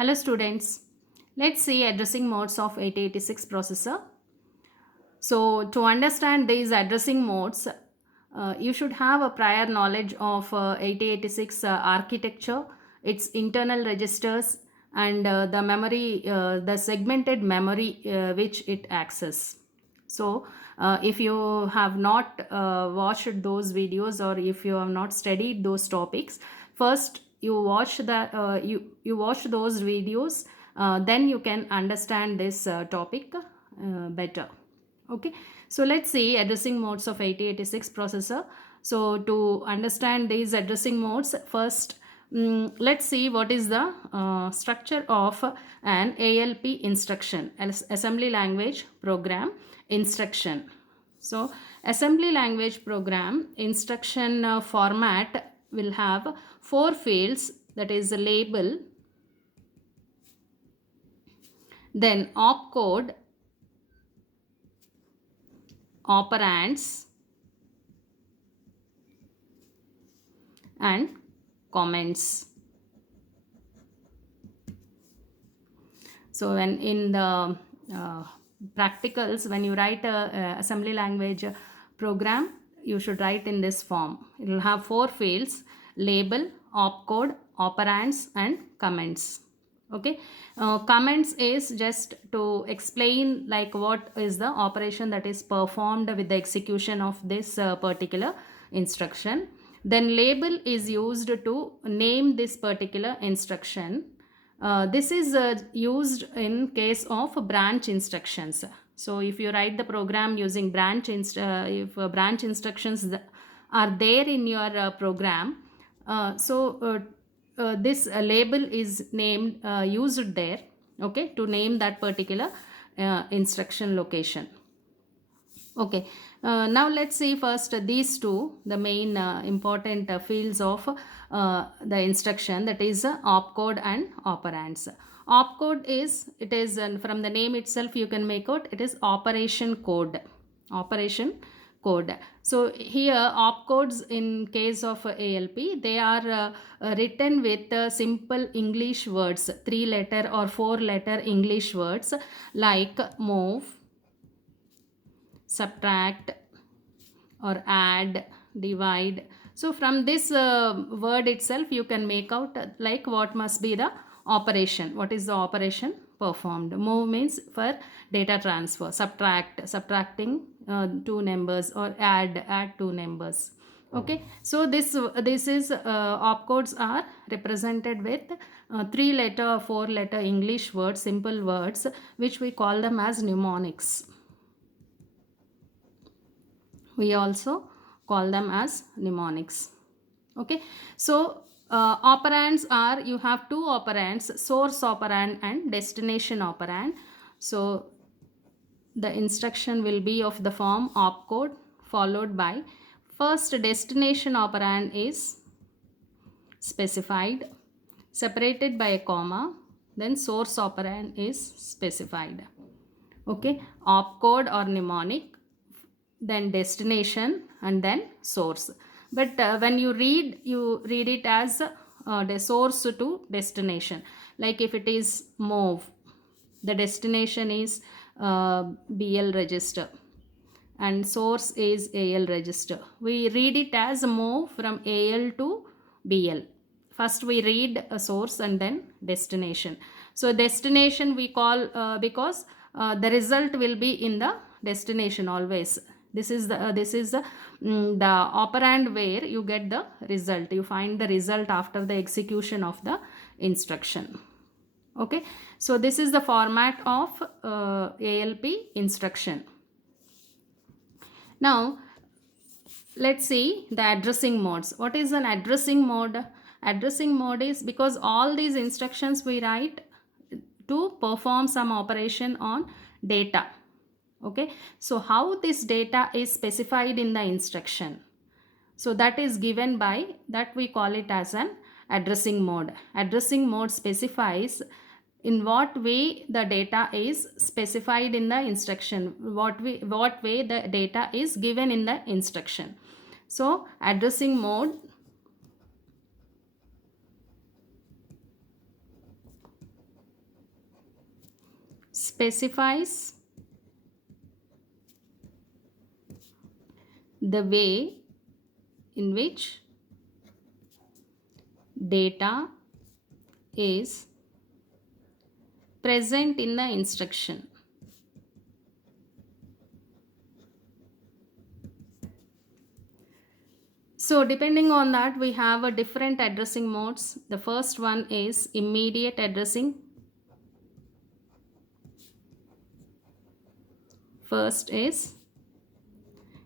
Hello students, let's see addressing modes of 8086 processor. So to understand these addressing modes, you should have a prior knowledge of 8086 architecture, its internal registers and the memory, the segmented memory which it accesses. So if you have not watched those videos or if you have not studied those topics, first you watch you watch those videos, then you can understand this topic better. Okay, so let's see addressing modes of 8086 processor. So to understand these addressing modes, first let's see what is the structure of an ALP instruction, assembly language program instruction. So assembly language program instruction format will have four fields, that is label, then opcode, operands and comments. So when in the practicals, when you write a assembly language program, you should write in this form. It will have four fields: label, opcode, operands and comments. Okay, comments is just to explain like what is the operation that is performed with the execution of this particular instruction. Then label is used to name this particular instruction. This is used in case of branch instructions. So if you write the program using if branch instructions are there in your program, this label is named used there, okay, to name that particular instruction location. Okay, now let's see first these two, the main important fields of the instruction, that is opcode and operands. Opcode is, it is from the name itself you can make out, it is operation code. Operation code. So here opcodes in case of ALP, they are written with simple English words, 3-letter or 4-letter English words like move, subtract or add, divide. So from this word itself you can make out like what must be the operation, what is the operation performed. Move means for data transfer, subtracting two numbers, or add two numbers. Okay, so this is opcodes are represented with 3-letter 4-letter English words, simple words, which we call them as mnemonics. We also call them as mnemonics. Okay, so operands are, you have two operands, source operand and destination operand. So the instruction will be of the form opcode followed by first destination operand is specified, separated by a comma, then source operand is specified. Okay, opcode or mnemonic, then destination and then source. But when you read it as the source to destination. Like if it is move, the destination is BL register and source is AL register. We read it as move from AL to BL. First we read a source and then destination. So destination we call because the result will be in the destination always. This is the operand where you get the result. You find the result after the execution of the instruction. Okay, so this is the format of ALP instruction. Now let's see the addressing modes. What is an addressing mode? Addressing mode is because all these instructions we write to perform some operation on data. Okay, so how this data is specified in the instruction, so that is given by that, we call it as an addressing mode. Addressing mode specifies in what way the data is specified in the instruction, what way the data is given in the instruction. So addressing mode specifies the way in which data is present in the instruction. So depending on that, we have a different addressing modes. The first one is immediate addressing. First is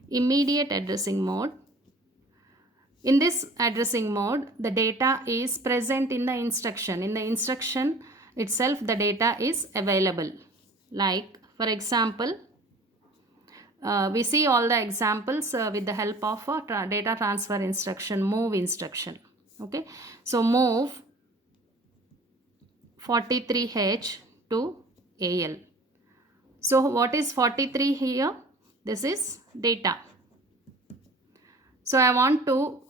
immediate addressing mode. In this addressing mode, the data is present in the instruction. In the instruction itself, the data is available. Like, for example, we see all the examples with the help of a data transfer instruction, move instruction. Okay, so move 43H to AL. So what is 43 here? This is data. So I want to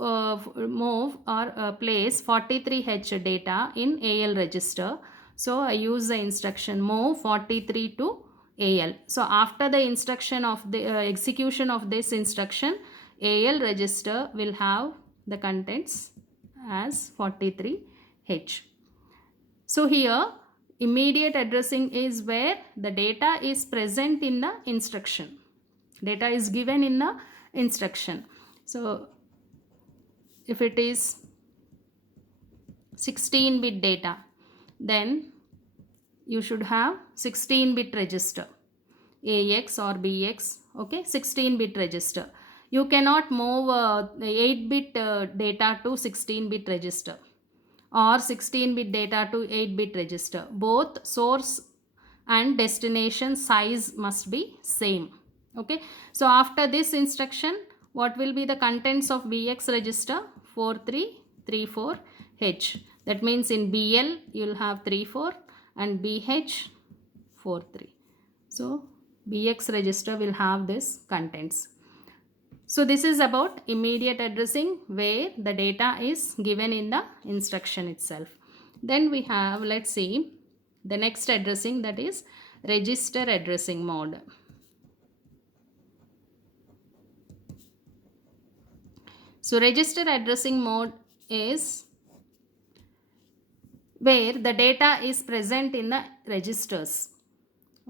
move or place 43H data in AL register. So I use the instruction move 43 to AL. So after the instruction of the execution of this instruction, AL register will have the contents as 43H. So here immediate addressing is where the data is present in the instruction. Data is given in the instruction. So if it is 16-bit data, then you should have 16-bit register, AX or BX, okay, 16-bit register. You cannot move 8-bit data to 16-bit register or 16-bit data to 8-bit register. Both source and destination size must be same. Okay, so after this instruction, what will be the contents of BX register? 4334H. That means in BL you will have 34 and BH 43. So BX register will have this contents. So this is about immediate addressing where the data is given in the instruction itself. Then we have, let's see, the next addressing, that is register addressing mode. So register addressing mode is where the data is present in the registers.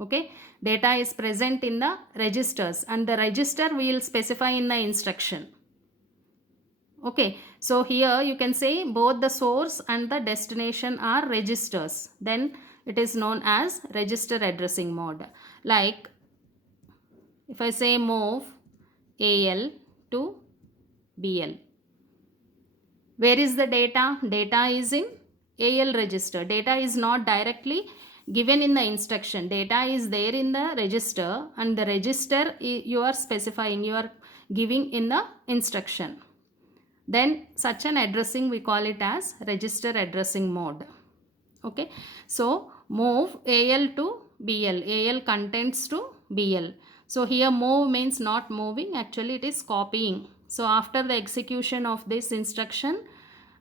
Okay, data is present in the registers and the register we will specify in the instruction. Okay, so here you can say both the source and the destination are registers. Then it is known as register addressing mode. Like if I say move AL to BL. Where is the data? Data is in AL register. Data is not directly given in the instruction. Data is there in the register and the register you are specifying, you are giving in the instruction. Then such an addressing we call it as register addressing mode. Okay, so move AL to BL, AL contents to BL. So here move means not moving, actually it is copying. So after the execution of this instruction,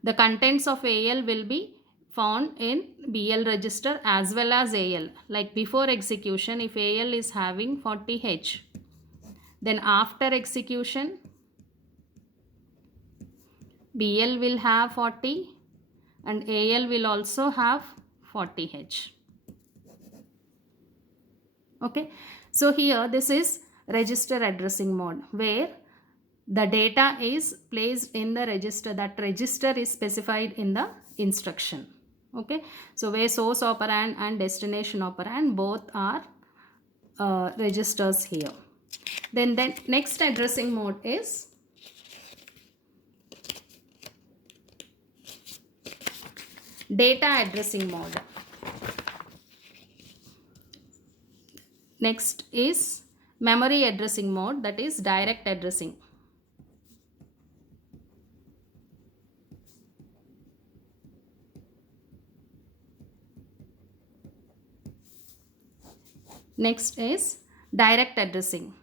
the contents of AL will be found in BL register as well as AL. Like before execution, if AL is having 40H, then after execution, BL will have 40 and AL will also have 40H. Okay, so here this is register addressing mode where the data is placed in the register. That register is specified in the instruction. Okay, so where source operand and destination operand both are registers here. Then next addressing mode is data addressing mode. Next is memory addressing mode, that is direct addressing. Next is direct addressing.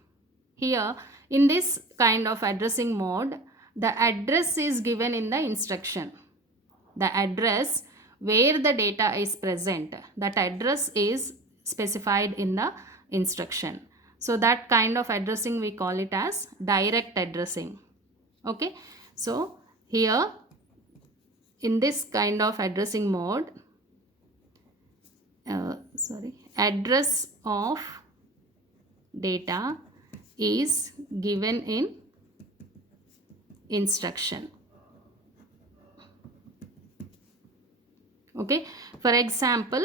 Here in this kind of addressing mode, the address is given in the instruction. The address where the data is present, that address is specified in the instruction. So that kind of addressing we call it as direct addressing. Okay, so here in this kind of addressing mode, address of data is given in instruction. Okay, for example,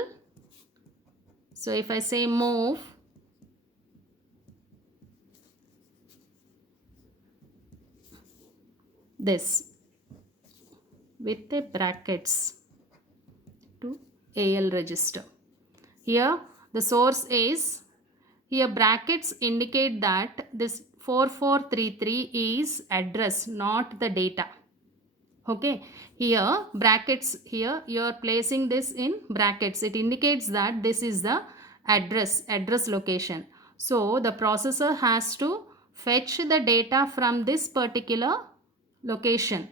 so if I say move this with the brackets to AL register. Here the source is, here brackets indicate that this 4433 is address, not the data. Okay, here brackets, here you are placing this in brackets. It indicates that this is the address location. So the processor has to fetch the data from this particular location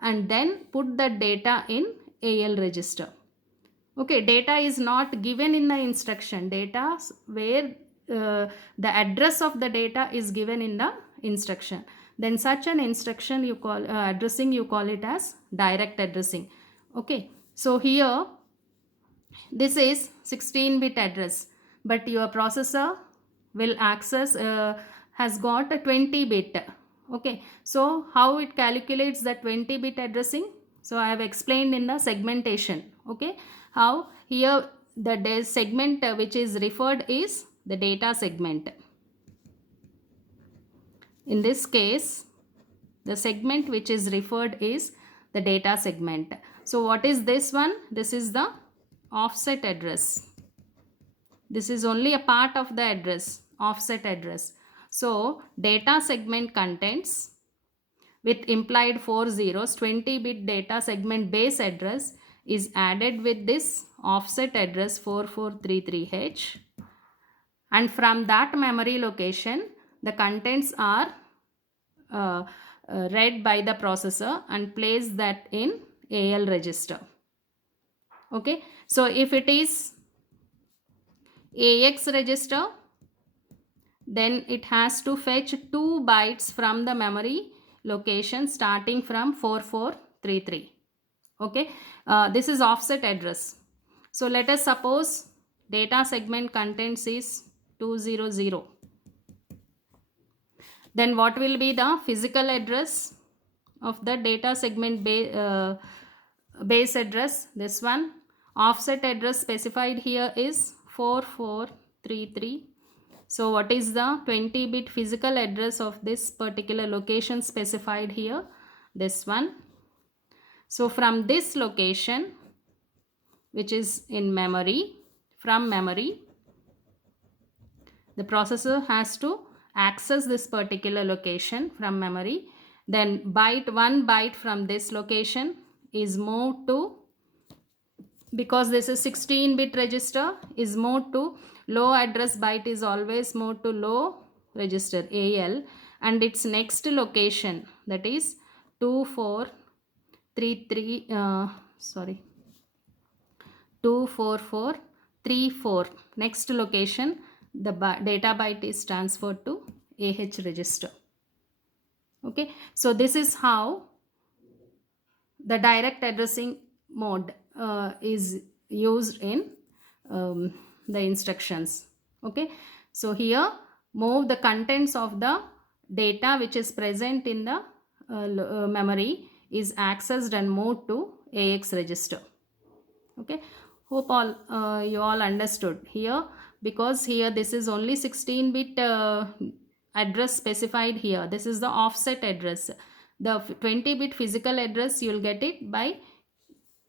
and then put the data in AL register. Okay, data is not given in the instruction. Data where the address of the data is given in the instruction. Then such an instruction you call addressing, you call it as direct addressing. Okay, so here this is 16-bit address, but your processor will access has got a 20-bit. Okay, so how it calculates the 20-bit addressing? So I have explained in the segmentation. Okay, how here the segment which is referred is the data segment. In this case, the segment which is referred is the data segment. So what is this one? This is the offset address. This is only a part of the address, offset address. So data segment contents with implied 4 zeros, 20-bit data segment base address is added with this offset address 4433H, and from that memory location the contents are read by the processor and place that in AL register. Okay, so if it is AX register, then it has to fetch 2 bytes from the memory location starting from 4433. Okay, this is offset address. So let us suppose data segment contents is 200. Then what will be the physical address of the data segment base address? This one. Offset address specified here is 4433. So what is the 20-bit physical address of this particular location specified here? This one. So from this location, which is in memory, from memory, the processor has to access this particular location from memory. Then one byte from this location is moved to, because this is 16-bit register, is moved to low address byte, is always moved to low register AL, and its next location, that is 24434, next location, the data byte is transferred to AH register. Okay, so this is how the direct addressing mode is used in the instructions. Okay, so here move the contents of the data which is present in the memory is accessed and moved to AX register. Okay, hope you all understood here, because here this is only 16-bit address specified here. This is the offset address. The 20-bit physical address you will get it by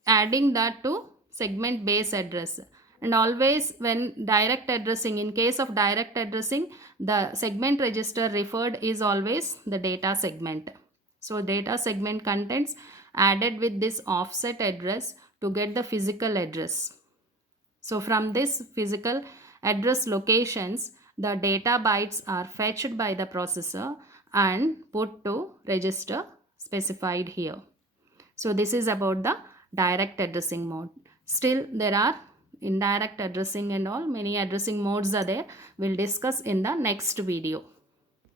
adding that to segment base address. And always when direct addressing, in case of direct addressing, the segment register referred is always the data segment. So data segment contents added with this offset address to get the physical address. So from this physical address locations, the data bytes are fetched by the processor and put to register specified here. So this is about the direct addressing mode. Still there are indirect addressing and all, many addressing modes are there. We'll discuss in the next video.